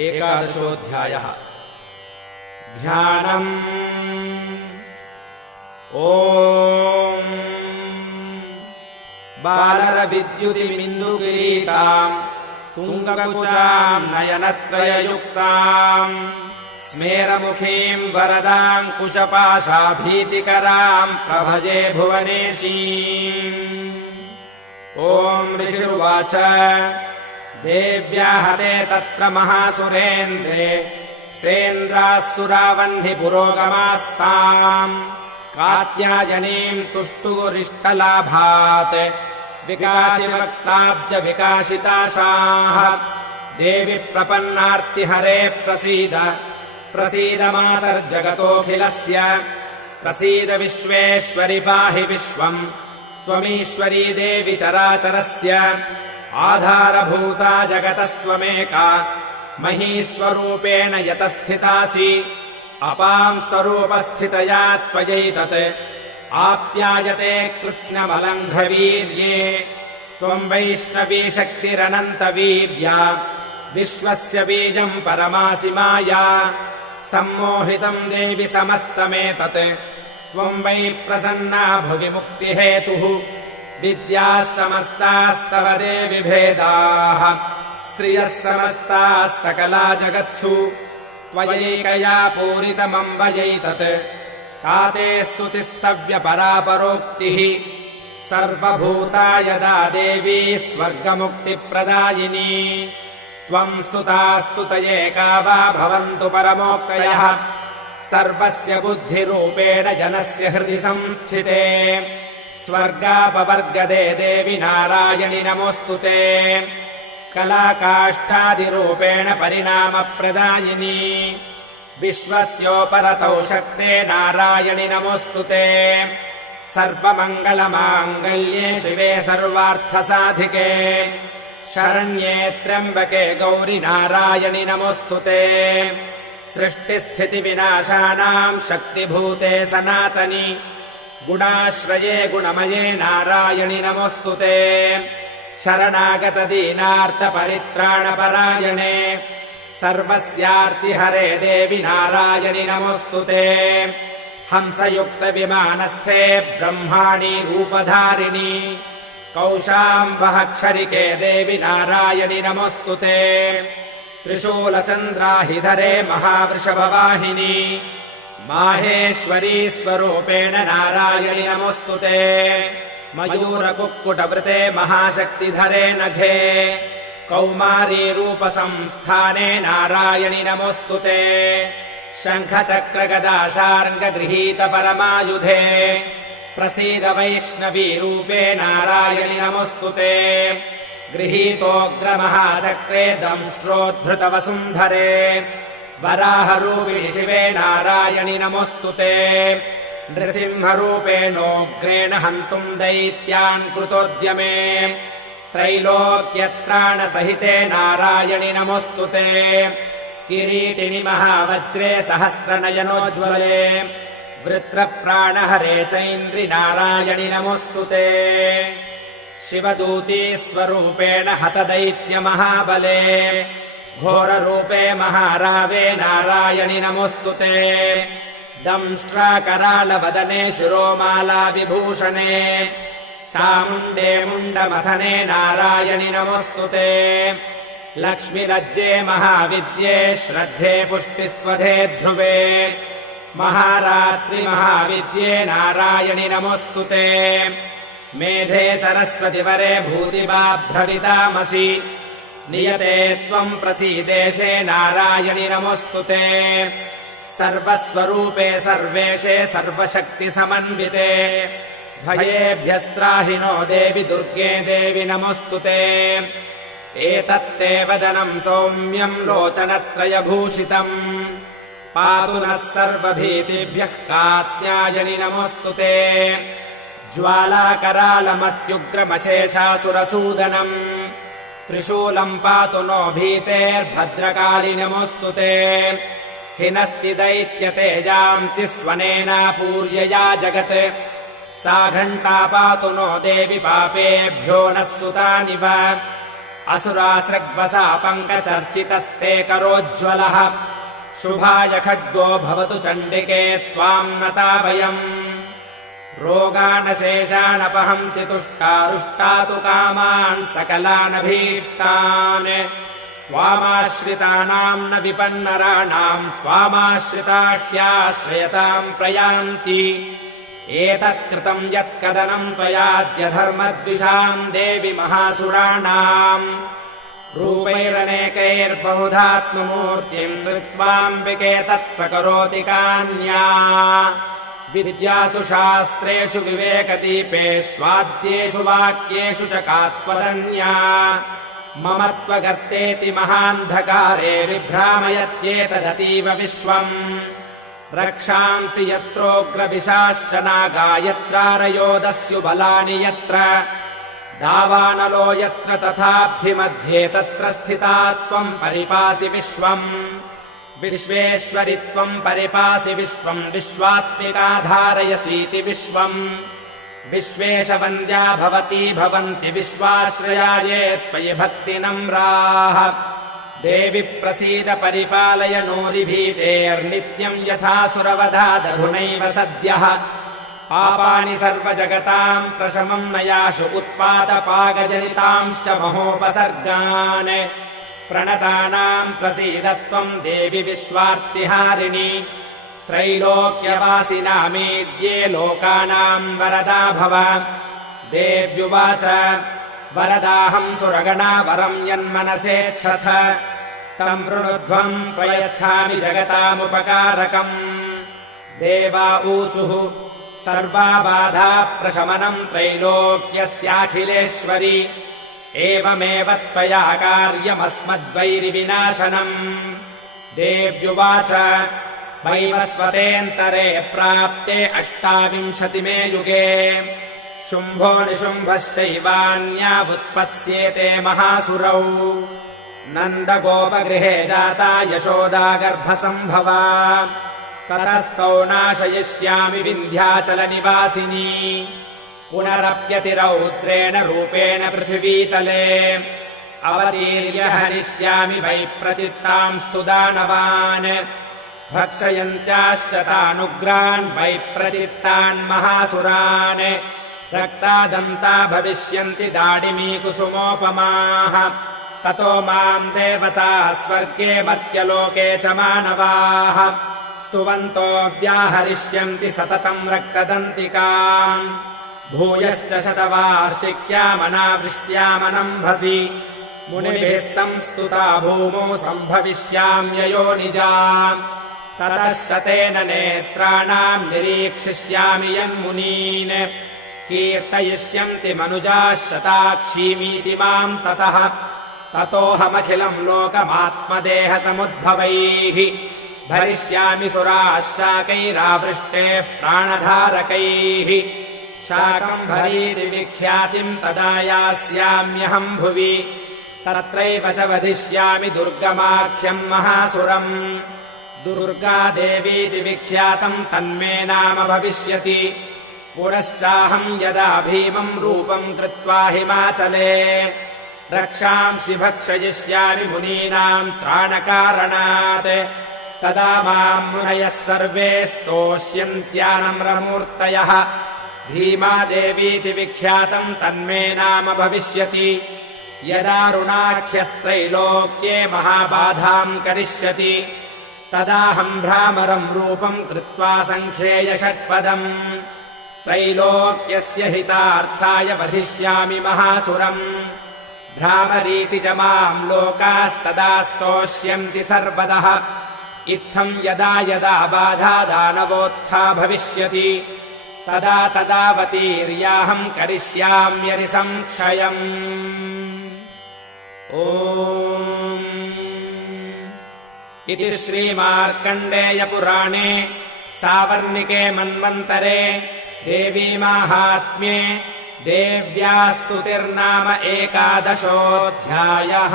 एकादशोऽध्यायः। ध्यानम्। ॐ बालरविद्युतिमिन्दुकिरीटाम् तुङ्गकुचाम् नयनत्रययुक्ताम् स्मेरमुखीम् वरदाङ्कुशपाशाभीतिकराम् प्रभजे भुवनेशीम्। ॐ ऋषिरुवाच देव्या हते तत्र महासुरेन्द्रे सेन्द्राः सुरावह्नि पुरोगमास्ताम् कात्यायनीम् तुष्टुरिष्टलाभात् विकाशिवक्ताब्ज विकाशिताशाः। देवि प्रपन्नार्तिहरे प्रसीद प्रसीद मातर्जगतोऽखिलस्य प्रसीद विश्वेश्वरि पाहि विश्वम् त्वमीश्वरी देवि चराचरस्य आधारभूता जगतस्त्वमेका महीस्वरूपेण यतस्थितासि अपां स्वरूपस्थितया त्वयैतत् आप्यायते कृत्स्नमलङ्घवीर्ये त्वम् वैष्णवी शक्तिरनन्तवीर्या विश्वस्य बीजम् परमासि माया सम्मोहितम् देवि समस्तमेतत् त्वम् वै प्रसन्ना भुवि मुक्तिहेतुः विद्याः समस्तास्तव देवि भेदाः श्रियः समस्ताः सकला जगत्सु त्वयैकया पूरितमम्बयैतत् का ते स्तुतिस्तव्यपरापरोक्तिः सर्वभूता यदा देवी स्वर्गमुक्तिप्रदायिनी त्वम् स्तुता स्तुतये का वा भवन्तु परमोक्तयः सर्वस्य बुद्धिरूपेण जनस्य हृदि संस्थिते स्वर्गापवर्गदे देवि नारायणि नमोऽस्तु ते कलाकाष्ठादिरूपेण परिणामप्रदायिनी विश्वस्योपरतौ शक्ते नारायणि नमोऽस्तु ते सर्वमङ्गलमाङ्गल्ये शिवे सर्वार्थसाधिके शरण्ये त्र्यम्बके गौरि नारायणि नमोऽस्तु ते सृष्टिस्थितिविनाशानाम् शक्तिभूते सनातनि गुणाश्रये गुणमये नारायणि नमोऽस्तु ते शरणागतदीनार्तपरित्राणपरायणे सर्वस्यार्तिहरे देवि नारायणि नमोऽस्तु ते हंसयुक्तविमानस्थे ब्रह्माणि रूपधारिणि कौशाम्बहक्षरिके देवि नारायणि नमोऽस्तु ते त्रिशूलचन्द्राहिधरे महावृषभवाहिनि माहेश्वरी स्वरूपेण नारायणि नमोऽस्तु ते मयूरकुक्कुटवृते महाशक्तिधरे नघे कौमारी रूपसंस्थाने नारायणि नमोऽस्तु ते शङ्खचक्रगदाशार्ङ्गगृहीत परमायुधे प्रसीद वैष्णवी रूपे नारायणि नमोऽस्तु ते गृहीतोऽग्रमहाचक्रे दंष्ट्रोद्धृतवसुन्धरे वराहरूपिणि शिवे नारायणि नमोऽस्तु ते नृसिंहरूपेणोग्रेण हन्तुम् दैत्यान् कृतोद्यमे त्रैलोक्यत्राणसहिते नारायणि नमोऽस्तु ते किरीटिनि महावज्रे सहस्रनयनोज्ज्वले वृत्रप्राणहरे चैन्द्रि नारायणि नमोऽस्तु ते शिवदूती स्वरूपेण हतदैत्यमहाबले घोररूपे महारावे नारायणि नमोऽस्तु ते दंष्ट्राकरालवदने शिरोमाला विभूषणे चामुण्डे मुण्डमथने नारायणि नमोऽस्तु ते लक्ष्मीलज्जे महाविद्ये श्रद्धे पुष्टिस्त्वधे ध्रुवे महारात्रिमहाविद्ये नारायणि नमोऽस्तु ते मेधे सरस्वतिवरे भूतिबाभ्रवितामसि नियते त्वम् प्रसीदेशे नारायणि नमोऽस्तु ते सर्वस्वरूपे सर्वेशे सर्वशक्तिसमन्विते भयेभ्यस्त्राहिनो देवि दुर्गे देवि नमोऽस्तु ते एतत्ते वदनम् सौम्यम् लोचनत्रयभूषितम् पातु नः सर्वभीतिभ्यः कात्यायनि नमोऽस्तु ते ज्वालाकरालमत्युग्रमशेषासुरसूदनम् त्रिशूलम् पातु नो भीतेर्भद्रकाळि नमोऽस्तु ते हिनस्ति दैत्यतेजांसि स्वनेनापूर्यया जगत् सा घण्टा पातु नो देवि पापेभ्यो नः सुतानिव असुरासृग्वसा पङ्कचर्चितस्ते करोज्ज्वलः शुभाय खड्गो भवतु चण्डिके त्वाम् नता वयम् रोगानशेषानपहंसि तुष्टारुष्टातु कामान् सकलानभीष्टान् त्वामाश्रितानाम् न विपन्नराणाम् त्वामाश्रिता ह्याश्रयताम् प्रयान्ति एतत्कृतम् यत्कदनम् त्वयाद्य धर्मद्विषाम् देवि महासुराणाम् रूपैरनेकैर्बहुधात्ममूर्तिम् कृत्वाम्बिके तत्प्रकरोति कान्या विद्यासु शास्त्रेषु विवेकदीपेष्वाद्येषु वाक्येषु च कात्वदन्या मम त्वगर्तेति महान्धकारे विभ्रामयत्येतदतीव विश्वम् रक्षांसि यत्रोग्रविशाश्च नागा यत्रारयोदस्यु बलानि यत्र दावानलो यत्र तथाब्धिमध्ये तत्र स्थिता त्वम् परिपासि विश्वम् विश्वेश्वरि त्वम् परिपासि विश्वम् विश्वात्मिका धारयसीति विश्वम् विश्वेशवन्द्या भवती भवन्ति विश्वाश्रयाये त्वयि भक्तिनम्राः देवि प्रसीद परिपालय नोरिभीतेर्नित्यम् यथासुरवधादधुनैव सद्यः पापानि सर्वजगताम् प्रशमम् नयाशु उत्पातपाकजनितांश्च महोपसर्गान् प्रणतानाम् प्रसीद त्वम् देवि विश्वार्तिहारिणि त्रैलोक्यवासिनामेद्ये लोकानाम् वरदा भव देव्युवाच वरदाहम् सुरगणा वरम् यन्मनसेच्छथ तम् वृणुध्वम् प्रयच्छामि जगतामुपकारकम् देवा ऊचुः सर्वा बाधा प्रशमनम् त्रैलोक्यस्याखिलेश्वरि एवमेव त्वया कार्यमस्मद्वैरिविनाशनम् देव्युवाच वैवस्वतेऽन्तरे प्राप्ते 28 युगे शुम्भो निशुम्भश्चैवान्यावुत्पत्स्येते महासुरौ नन्दगोपगृहे जाता यशोदा गर्भसम्भवा ततस्तौ नाशयिष्यामि विन्ध्याचलनिवासिनी पुनरप्यतिरौद्रेण रूपेण पृथिवीतले अवतीर्य हनिष्यामि वै प्रचित्तांस्तु दानवान् भक्षयन्त्याश्च तानुग्रान् वै प्रचित्तान् महासुरान् रक्तादन्ता भविष्यन्ति दाडिमीकुसुमोपमाः ततो माम् देवताः स्वर्गे मर्त्यलोके च मानवाः स्तुवन्तो व्याहरिष्यन्ति सततम् रक्तदन्तिकाम् भूयश्च शतवार्षिक्यामनावृष्ट्यामनम्भसि मुनिभिः संस्तुता भूमौ सम्भविष्याम्ययोनिजा ततः शतेन नेत्राणाम् निरीक्षिष्यामि यन्मुनीन् कीर्तयिष्यन्ति मनुजाः शताक्षीमीति माम् ततः ततोऽहमखिलम् लोकमात्मदेहसमुद्भवैः भरिष्यामि सुराः शाकैरावृष्टेः प्राणधारकैः शाकम्भरीति विख्यातिम् तदा यास्याम्यहम् भुवि तत्रैव च वधिष्यामि दुर्गमाख्यम् महासुरम् दुर्गादेवीति विख्यातम् तन्मे नाम भविष्यति पुनश्चाहम् यदा भीमम् रूपम् कृत्वा हिमाचले रक्षांसि भक्षयिष्यामि मुनीनाम् त्राणकारणात् तदा माम् मुनयः सर्वे स्तोष्यन्त्यानम्रमूर्तयः भीमादेवीति विख्यातम् तन्मे नाम भविष्यति यदारुणाख्यस्त्रैलोक्ये महाबाधाम् करिष्यति तदाहम् भ्रामरम् रूपम् कृत्वा सङ्ख्येय षट्पदम् त्रैलोक्यस्य हितार्थाय वधिष्यामि महासुरम् भ्रामरीति च माम् लोकास्तदा स्तोष्यन्ति सर्वदः इत्थम् यदा यदा बाधा दानवोत्था भविष्यति तदा तदावतीर्याहम् करिष्याम्यनिसंक्षयम् ओम् इति श्रीमार्कण्डेयपुराणे सावर्णिके मन्वन्तरे देवीमाहात्म्ये देव्या स्तुतिर्नाम 11 अध्यायः।